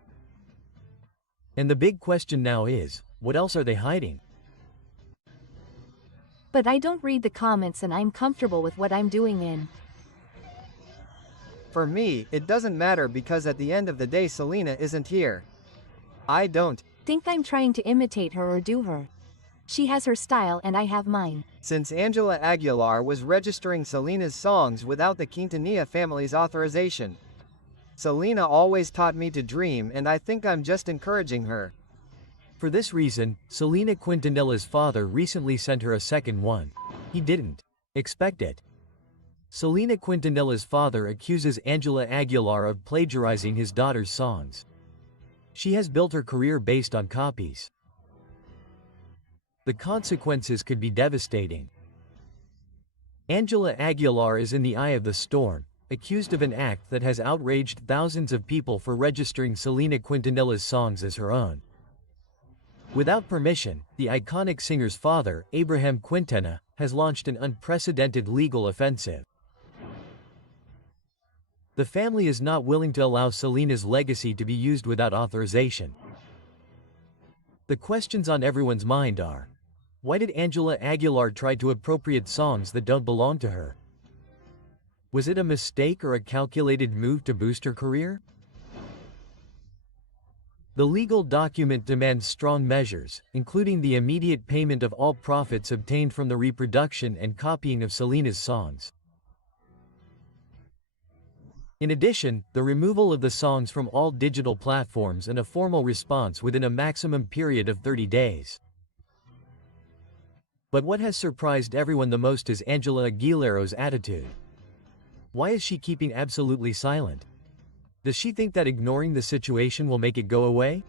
And the big question now is, what else are they hiding? But I don't read the comments and I'm comfortable with what I'm doing in. For me, it doesn't matter because at the end of the day Selena isn't here. I don't think I'm trying to imitate her or do her. She has her style and I have mine. Since Ángela Aguilar was registering Selena's songs without the Quintanilla family's authorization. Selena always taught me to dream and I think I'm just encouraging her. For this reason, Selena Quintanilla's father recently sent her a second one. He didn't expect it. Selena Quintanilla's father accuses Ángela Aguilar of plagiarizing his daughter's songs. She has built her career based on copies. The consequences could be devastating. Ángela Aguilar is in the eye of the storm, accused of an act that has outraged thousands of people for registering Selena Quintanilla's songs as her own. Without permission, the iconic singer's father, Abraham Quintana, has launched an unprecedented legal offensive. The family is not willing to allow Selena's legacy to be used without authorization. The questions on everyone's mind are, why did Ángela Aguilar try to appropriate songs that don't belong to her? Was it a mistake or a calculated move to boost her career? The legal document demands strong measures, including the immediate payment of all profits obtained from the reproduction and copying of Selena's songs. In addition, the removal of the songs from all digital platforms and a formal response within a maximum period of 30 days. But what has surprised everyone the most is Ángela Aguilar's attitude. Why is she keeping absolutely silent? Does she think that ignoring the situation will make it go away?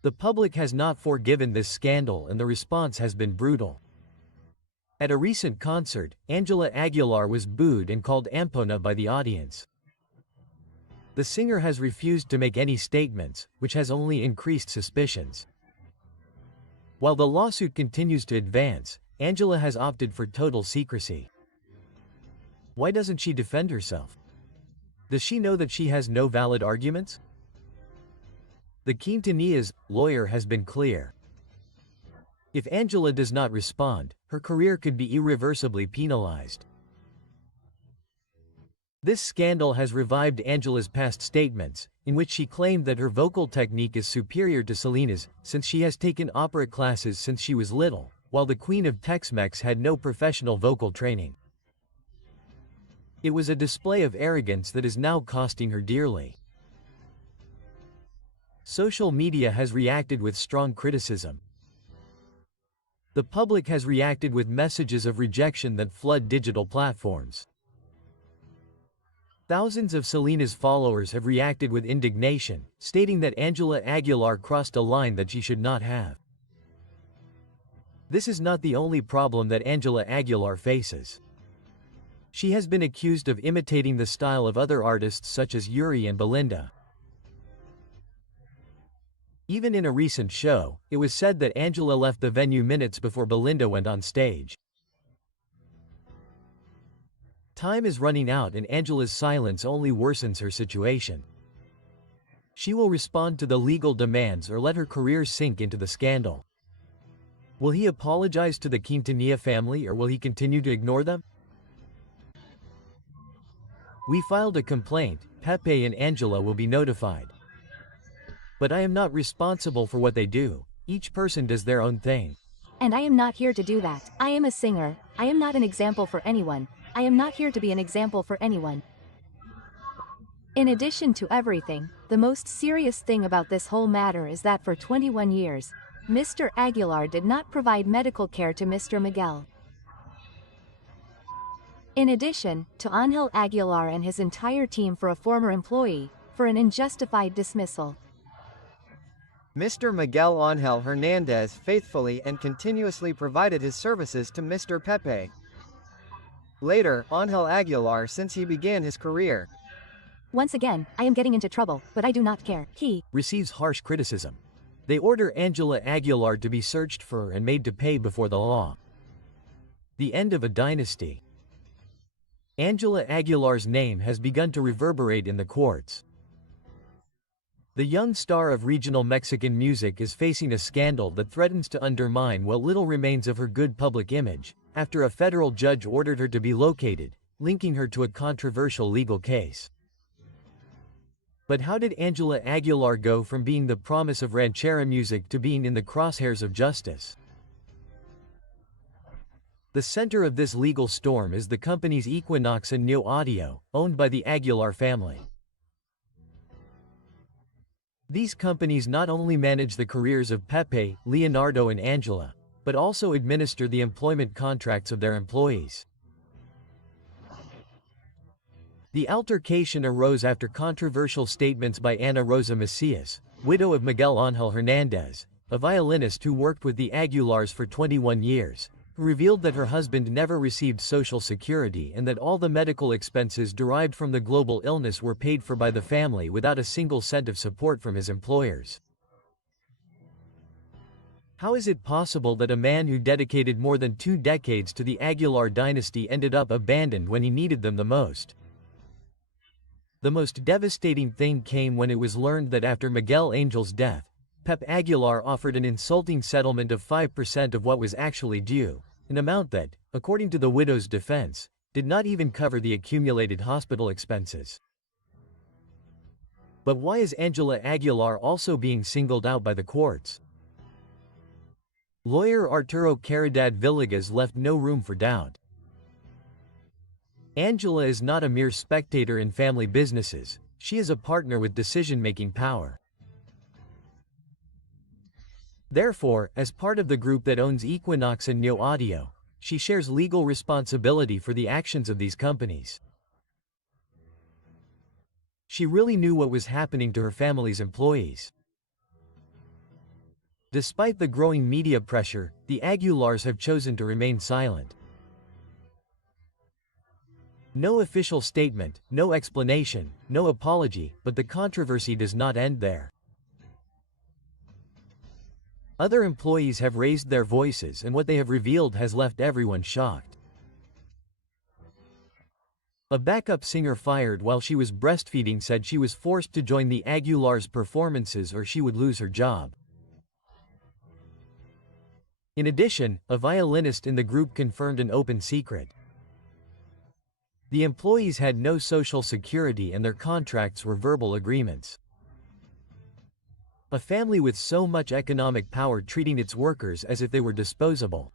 The public has not forgiven this scandal and the response has been brutal. At a recent concert, Ángela Aguilar was booed and called ampona by the audience. The singer has refused to make any statements, which has only increased suspicions. While the lawsuit continues to advance, Ángela has opted for total secrecy. Why doesn't she defend herself? Does she know that she has no valid arguments? The Quintanilla's lawyer has been clear. If Ángela does not respond, her career could be irreversibly penalized. This scandal has revived Ángela's past statements, in which she claimed that her vocal technique is superior to Selena's, since she has taken opera classes since she was little, while the Queen of Tex-Mex had no professional vocal training. It was a display of arrogance that is now costing her dearly. Social media has reacted with strong criticism. The public has reacted with messages of rejection that flood digital platforms. Thousands of Selena's followers have reacted with indignation, stating that Ángela Aguilar crossed a line that she should not have. This is not the only problem that Ángela Aguilar faces. She has been accused of imitating the style of other artists such as Yuri and Belinda. Even in a recent show, it was said that Ángela left the venue minutes before Belinda went on stage. Time is running out and Ángela's silence only worsens her situation. She will respond to the legal demands or let her career sink into the scandal. Will he apologize to the Quintanilla family or will he continue to ignore them? We filed a complaint, Pepe and Ángela will be notified. But I am not responsible for what they do, each person does their own thing. And I am not here to do that. I am a singer, I am not an example for anyone, I am not here to be an example for anyone. In addition to everything, the most serious thing about this whole matter is that for 21 years, Mr. Aguilar did not provide medical care to Mr. Miguel. In addition, to Ángel Aguilar and his entire team for a former employee, for an unjustified dismissal. Mr. Miguel Ángel Hernández faithfully and continuously provided his services to Mr. Pepe. Later, Ángel Aguilar since he began his career. Once again, I am getting into trouble, but I do not care. He receives harsh criticism. They order Ángela Aguilar to be searched for and made to pay before the law. The end of a dynasty. Ángela Aguilar's name has begun to reverberate in the courts. The young star of regional Mexican music is facing a scandal that threatens to undermine what little remains of her good public image, after a federal judge ordered her to be located, linking her to a controversial legal case. But how did Ángela Aguilar go from being the promise of ranchera music to being in the crosshairs of justice? The center of this legal storm is the companies Equinox and Neo Audio, owned by the Aguilar family. These companies not only manage the careers of Pepe, Leonardo and Ángela, but also administer the employment contracts of their employees. The altercation arose after controversial statements by Ana Rosa Macias, widow of Miguel Ángel Hernández, a violinist who worked with the Aguilars for 21 years, who revealed that her husband never received Social Security and that all the medical expenses derived from the global illness were paid for by the family without a single cent of support from his employers. How is it possible that a man who dedicated more than 2 decades to the Aguilar dynasty ended up abandoned when he needed them the most? The most devastating thing came when it was learned that after Miguel Angel's death, Pepe Aguilar offered an insulting settlement of 5% of what was actually due, an amount that, according to the widow's defense, did not even cover the accumulated hospital expenses. But why is Ángela Aguilar also being singled out by the courts? Lawyer RETIRA left no room for doubt. Ángela is not a mere spectator in family businesses, she is a partner with decision-making power. Therefore, as part of the group that owns Equinox and Neo Audio, she shares legal responsibility for the actions of these companies. She really knew what was happening to her family's employees. Despite the growing media pressure, the Aguilars have chosen to remain silent. No official statement, no explanation, no apology, but the controversy does not end there. Other employees have raised their voices and what they have revealed has left everyone shocked. A backup singer fired while she was breastfeeding said she was forced to join the Aguilar's performances or she would lose her job. In addition, a violinist in the group confirmed an open secret. The employees had no social security and their contracts were verbal agreements. A family with so much economic power treating its workers as if they were disposable.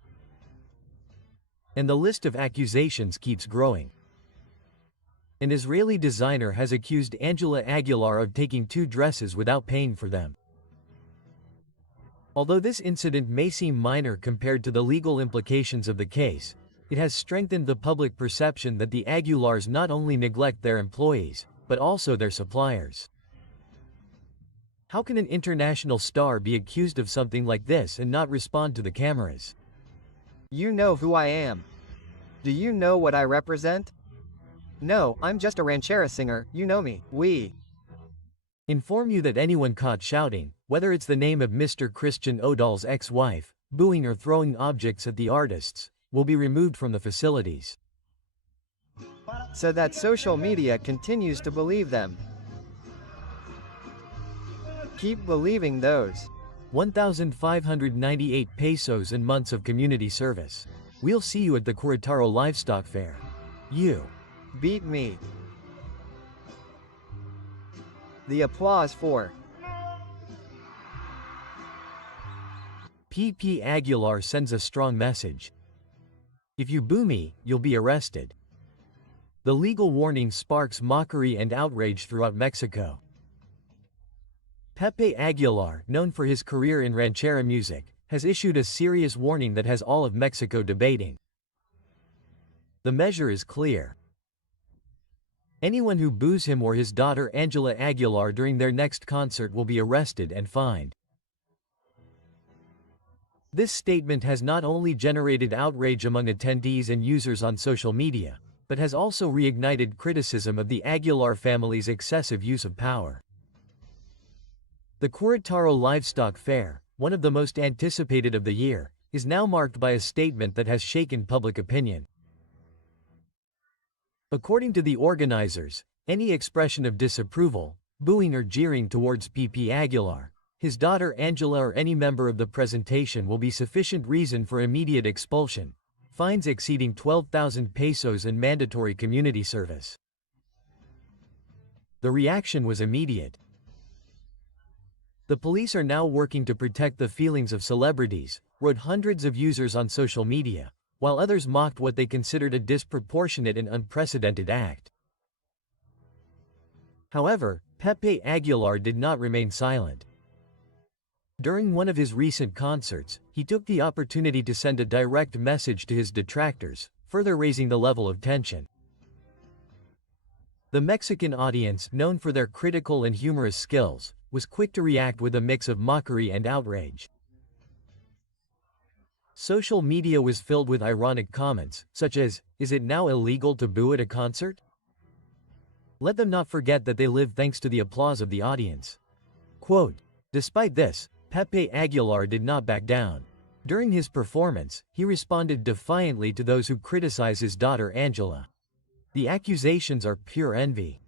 And the list of accusations keeps growing. An Israeli designer has accused Ángela Aguilar of taking 2 dresses without paying for them. Although this incident may seem minor compared to the legal implications of the case, it has strengthened the public perception that the Aguilars not only neglect their employees, but also their suppliers. How can an international star be accused of something like this and not respond to the cameras? You know who I am. Do you know what I represent? No, I'm just a ranchera singer, you know me, we. Inform you that anyone caught shouting, whether it's the name of Mr. Cristian Nodal's ex-wife, booing or throwing objects at the artists, will be removed from the facilities. So that social media continues to believe them. Keep believing those. 1,598 pesos and months of community service. We'll see you at the Querétaro Livestock Fair. You beat me. The applause for Pepe Aguilar sends a strong message. If you boo me, you'll be arrested. The legal warning sparks mockery and outrage throughout Mexico. Pepe Aguilar, known for his career in ranchera music, has issued a serious warning that has all of Mexico debating. The measure is clear. Anyone who boos him or his daughter Ángela Aguilar during their next concert will be arrested and fined. This statement has not only generated outrage among attendees and users on social media, but has also reignited criticism of the Aguilar family's excessive use of power. The Querétaro Livestock Fair, one of the most anticipated of the year, is now marked by a statement that has shaken public opinion. According to the organizers, any expression of disapproval, booing or jeering towards Pepe Aguilar, his daughter Ángela or any member of the presentation will be sufficient reason for immediate expulsion, fines exceeding 12,000 pesos and mandatory community service. The reaction was immediate. The police are now working to protect the feelings of celebrities, wrote hundreds of users on social media, while others mocked what they considered a disproportionate and unprecedented act. However, Pepe Aguilar did not remain silent. During one of his recent concerts, he took the opportunity to send a direct message to his detractors, further raising the level of tension. The Mexican audience, known for their critical and humorous skills, was quick to react with a mix of mockery and outrage. Social media was filled with ironic comments, such as, "Is it now illegal to boo at a concert? Let them not forget that they live thanks to the applause of the audience." Quote, despite this, Pepe Aguilar did not back down. During his performance, he responded defiantly to those who criticize his daughter Ángela. "The accusations are pure envy.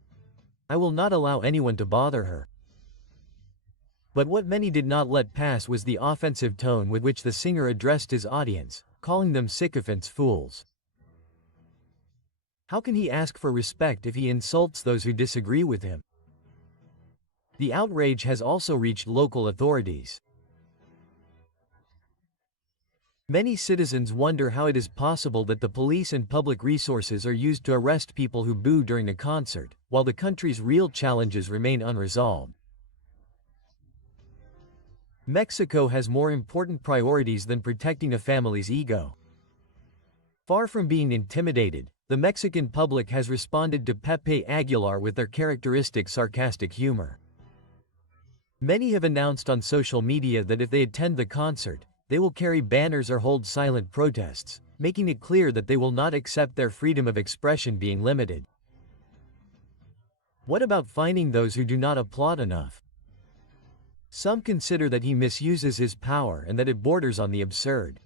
I will not allow anyone to bother her." But what many did not let pass was the offensive tone with which the singer addressed his audience, calling them sycophants, fools. How can he ask for respect if he insults those who disagree with him? The outrage has also reached local authorities. Many citizens wonder how it is possible that the police and public resources are used to arrest people who boo during a concert, while the country's real challenges remain unresolved. Mexico has more important priorities than protecting a family's ego. Far from being intimidated, the Mexican public has responded to Pepe Aguilar with their characteristic sarcastic humor. Many have announced on social media that if they attend the concert, they will carry banners or hold silent protests, making it clear that they will not accept their freedom of expression being limited. What about fining those who do not applaud enough? Some consider that he misuses his power and that it borders on the absurd.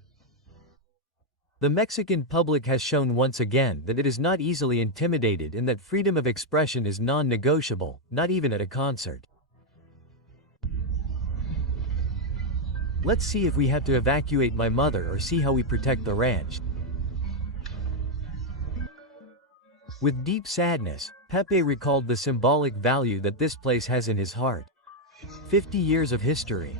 The Mexican public has shown once again that it is not easily intimidated and that freedom of expression is non-negotiable, not even at a concert. Let's see if we have to evacuate my mother or see how we protect the ranch. With deep sadness, Pepe recalled the symbolic value that this place has in his heart. 50 years of history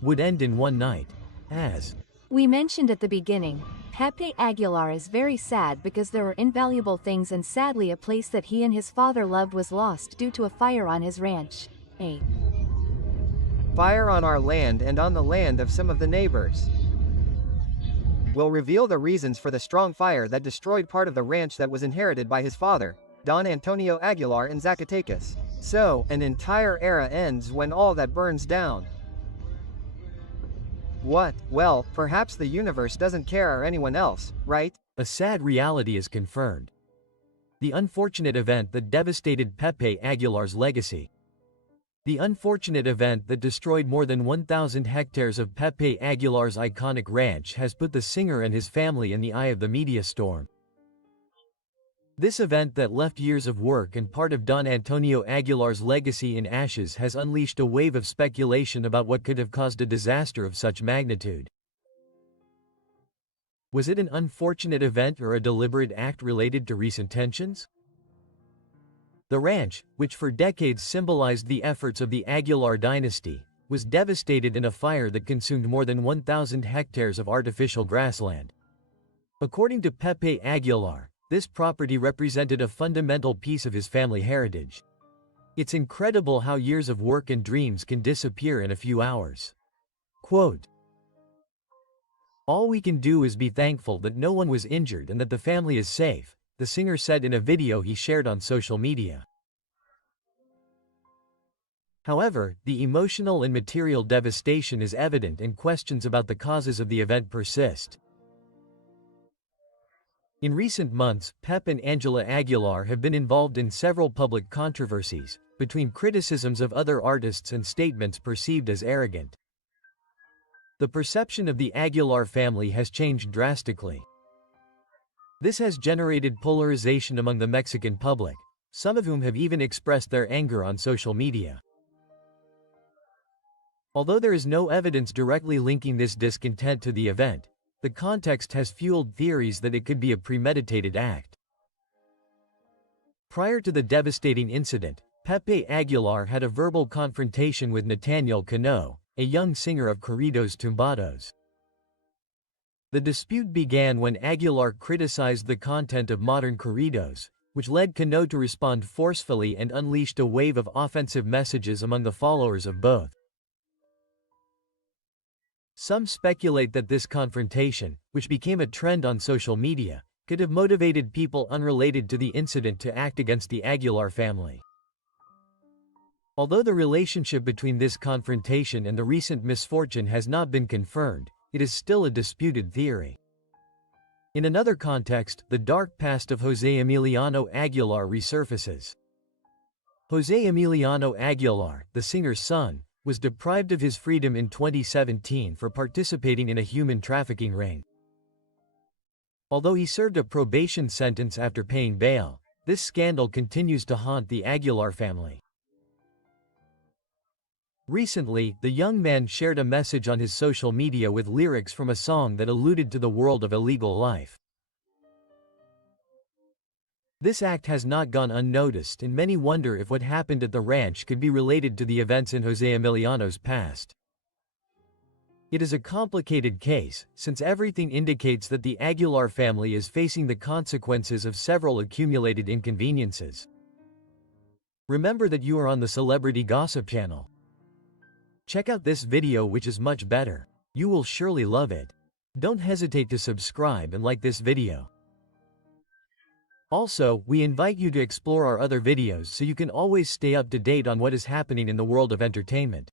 would end in one night, as we mentioned at the beginning. Pepe Aguilar is very sad because there were invaluable things and sadly a place that he and his father loved was lost due to a fire on his ranch. A fire on our land and on the land of some of the neighbors. We'll reveal the reasons for the strong fire that destroyed part of the ranch that was inherited by his father, Don Antonio Aguilar in Zacatecas. So, an entire era ends when all that burns down. What? Well, perhaps the universe doesn't care or anyone else, right? A sad reality is confirmed. The unfortunate event that devastated Pepe Aguilar's legacy. The unfortunate event that destroyed more than 1,000 hectares of Pepe Aguilar's iconic ranch has put the singer and his family in the eye of the media storm. This event that left years of work and part of Don Antonio Aguilar's legacy in ashes has unleashed a wave of speculation about what could have caused a disaster of such magnitude. Was it an unfortunate event or a deliberate act related to recent tensions? The ranch, which for decades symbolized the efforts of the Aguilar dynasty, was devastated in a fire that consumed more than 1,000 hectares of artificial grassland. According to Pepe Aguilar, this property represented a fundamental piece of his family heritage. It's incredible how years of work and dreams can disappear in a few hours. Quote, "All we can do is be thankful that no one was injured and that the family is safe," the singer said in a video he shared on social media. However, the emotional and material devastation is evident and questions about the causes of the event persist. In recent months, Pep and Ángela Aguilar have been involved in several public controversies, between criticisms of other artists and statements perceived as arrogant. The perception of the Aguilar family has changed drastically. This has generated polarization among the Mexican public, some of whom have even expressed their anger on social media. Although there is no evidence directly linking this discontent to the event, the context has fueled theories that it could be a premeditated act. Prior to the devastating incident, Pepe Aguilar had a verbal confrontation with Nathaniel Kuno, a young singer of corridos tumbados. The dispute began when Aguilar criticized the content of modern corridos, which led Kuno to respond forcefully and unleashed a wave of offensive messages among the followers of both. Some speculate that this confrontation, which became a trend on social media, could have motivated people unrelated to the incident to act against the Aguilar family. Although the relationship between this confrontation and the recent misfortune has not been confirmed, it is still a disputed theory. In another context, the dark past of José Emiliano Aguilar resurfaces. José Emiliano Aguilar, the singer's son, was deprived of his freedom in 2017 for participating in a human trafficking ring. Although he served a probation sentence after paying bail, this scandal continues to haunt the Aguilar family. Recently, the young man shared a message on his social media with lyrics from a song that alluded to the world of illegal life. This act has not gone unnoticed, and many wonder if what happened at the ranch could be related to the events in José Emiliano's past. It is a complicated case, since everything indicates that the Aguilar family is facing the consequences of several accumulated inconveniences. Remember that you are on the Celebrity Gossip channel. Check out this video, which is much better. You will surely love it. Don't hesitate to subscribe and like this video. Also, we invite you to explore our other videos so you can always stay up to date on what is happening in the world of entertainment.